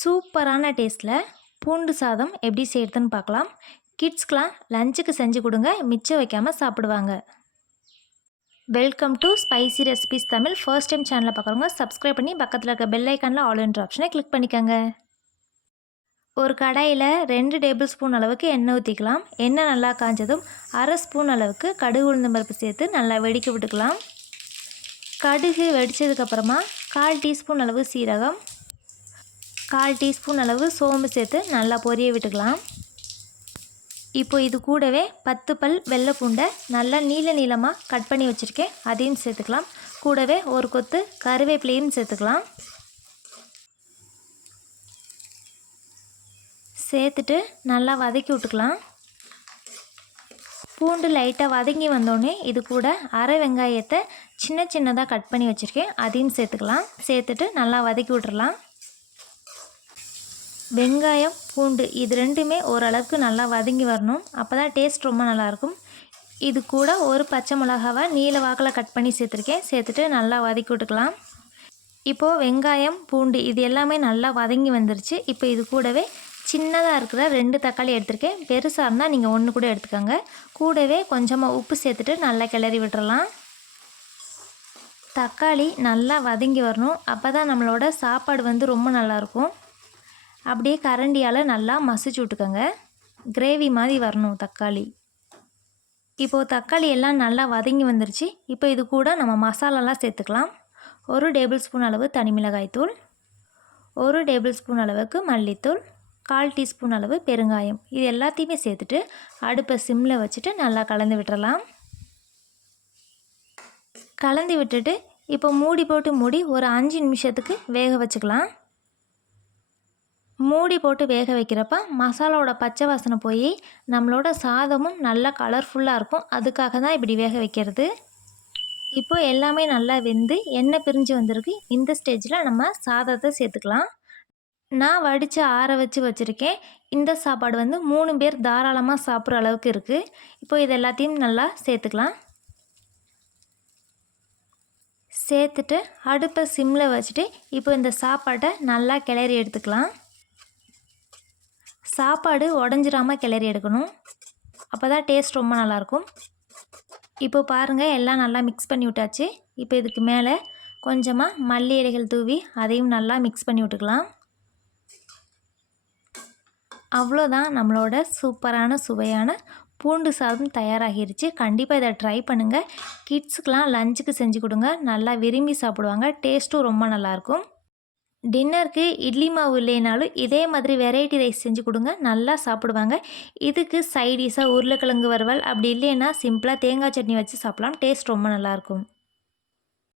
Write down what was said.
சூப்பரான டேஸ்ட்டில் பூண்டு சாதம் எப்படி செய்கிறதுன்னு பார்க்கலாம். கிட்ஸ்க்கெலாம் லஞ்சுக்கு செஞ்சு கொடுங்க, மிச்சம் வைக்காமல் சாப்பிடுவாங்க. Welcome to spicy recipes Tamil. First time சேனலை பார்க்குறவங்க சப்ஸ்கிரைப் பண்ணி பக்கத்தில் இருக்க பெல் ஐக்கானில் ஆல் என்ற ஆப்ஷனை கிளிக் பண்ணிக்கோங்க. ஒரு கடாயில் 2 டேபிள் ஸ்பூன் அளவுக்கு எண்ணெய் ஊற்றிக்கலாம். எண்ணெய் நல்லா காஞ்சதும் 1/2 ஸ்பூன் அளவுக்கு கடுகு உளுந்தம் பருப்பு சேர்த்து நல்லா வெடிக்க விட்டுக்கலாம். கடுகு வெடித்ததுக்கப்புறமா 1/4 டீஸ்பூன் அளவு சீரகம், 1/4 டீஸ்பூன் அளவு சோம்பு சேர்த்து நல்லா பொரிய விட்டுக்கலாம். இப்போ இது கூடவே 10 பல் வெள்ளை பூண்டை நல்லா நீளமாக கட் பண்ணி வச்சுருக்கேன், அதையும் சேர்த்துக்கலாம். கூடவே ஒரு கொத்து கருவேப்பிலையும் சேர்த்துக்கலாம். சேர்த்துட்டு நல்லா வதக்கி விட்டுக்கலாம். பூண்டு லைட்டாக வதங்கி வந்தோடனே இது கூட அரை வெங்காயத்தை சின்னதாக கட் பண்ணி வச்சுருக்கேன், அதையும் சேர்த்துக்கலாம். சேர்த்துட்டு நல்லா வதக்கி விட்டுறலாம். வெங்காயம் பூண்டு இது ரெண்டுமே ஓரளவுக்கு நல்லா வதங்கி வரணும், அப்போ தான் டேஸ்ட் ரொம்ப நல்லாயிருக்கும். இது கூட ஒரு பச்சை மிளகாவை நீல வாக்கில் கட் பண்ணி சேர்த்துருக்கேன், சேர்த்துட்டு நல்லா வதக்கி விட்டுக்கலாம். இப்போது வெங்காயம் பூண்டு இது எல்லாமே நல்லா வதங்கி வந்துருச்சு. இப்போ இது கூடவே சின்னதாக இருக்கிற 2 தக்காளி எடுத்திருக்கேன், பெருசாக இருந்தால் நீங்கள் 1 கூட எடுத்துக்கோங்க. கூடவே கொஞ்சமாக உப்பு சேர்த்துட்டு நல்லா கிளறி விட்டுறலாம். தக்காளி நல்லா வதங்கி வரணும், அப்போ தான் நம்மளோட சாப்பாடு ரொம்ப நல்லாயிருக்கும். அப்படியே கரண்டியால் நல்லா மசிச்சு விட்டுக்கோங்க, கிரேவி மாதிரி வரணும் தக்காளி. இப்போது தக்காளி எல்லாம் நல்லா வதங்கி வந்துருச்சு. இப்போ இது கூட நம்ம மசாலாலாம் சேர்த்துக்கலாம். 1 டேபிள் ஸ்பூன் அளவு தனி மிளகாய் தூள், 1 டேபிள் ஸ்பூன் அளவுக்கு மல்லித்தூள், 1/4 டீஸ்பூன் அளவு பெருங்காயம், இது எல்லாத்தையுமே சேர்த்துட்டு அடுப்பை சிம்மில் வச்சுட்டு நல்லா கலந்து விட்டுறலாம். கலந்து விட்டுட்டு இப்போ மூடி போட்டு மூடி ஒரு 5 நிமிஷத்துக்கு வேக வச்சுக்கலாம். மூடி போட்டு வேக வைக்கிறப்ப மசாலாவோட பச்சை வாசனை போய் நம்மளோட சாதமும் நல்லா கலர்ஃபுல்லாக இருக்கும், அதுக்காக தான் இப்படி வேக வைக்கிறது. இப்போது எல்லாமே நல்லா வெந்து எண்ணெய் பிரிஞ்சு வந்திருக்கு. இந்த ஸ்டேஜில் நம்ம சாதத்தை சேர்த்துக்கலாம். நான் வடித்து ஆற வச்சுருக்கேன். இந்த சாப்பாடு 3 பேர் தாராளமாக சாப்பிட்ற அளவுக்கு இருக்குது. இப்போ இது எல்லாத்தையும் நல்லா சேர்த்துக்கலாம். சேர்த்துட்டு அடுப்பை சிம்மில் வச்சுட்டு இப்போ இந்த சாப்பாட்டை நல்லா கிளறி எடுத்துக்கலாம். சாப்பாடு உடஞ்சிராமல் கிளறி எடுக்கணும், அப்போ தான் டேஸ்ட் ரொம்ப நல்லாயிருக்கும். இப்போ பாருங்கள், எல்லாம் நல்லா மிக்ஸ் பண்ணி விட்டாச்சு. இப்போ இதுக்கு மேலே கொஞ்சமாக மல்லி இலைகள் தூவி அதையும் நல்லா மிக்ஸ் பண்ணி விட்டுக்கலாம். அவ்வளோதான், நம்மளோட சூப்பரான சுவையான பூண்டு சாதம் தயாராகிருச்சு. கண்டிப்பாக இதை ட்ரை பண்ணுங்கள். கிட்ஸுக்கெலாம் லஞ்சுக்கு செஞ்சு கொடுங்க, நல்லா விரும்பி சாப்பிடுவாங்க. டேஸ்ட்டும் ரொம்ப நல்லாயிருக்கும். டின்னருக்கு இட்லி மாவு இல்லைனாலும் இதே மாதிரி வெரைட்டி ரைஸ் செஞ்சு கொடுங்க, நல்லா சாப்பிடுவாங்க. இதுக்கு சைடிஷாக உருளைக்கிழங்கு வறுவல், அப்படி இல்லைன்னா சிம்பிளாக தேங்காய் சட்னி வச்சு சாப்பிட்லாம். டேஸ்ட் ரொம்ப நல்லாயிருக்கும்.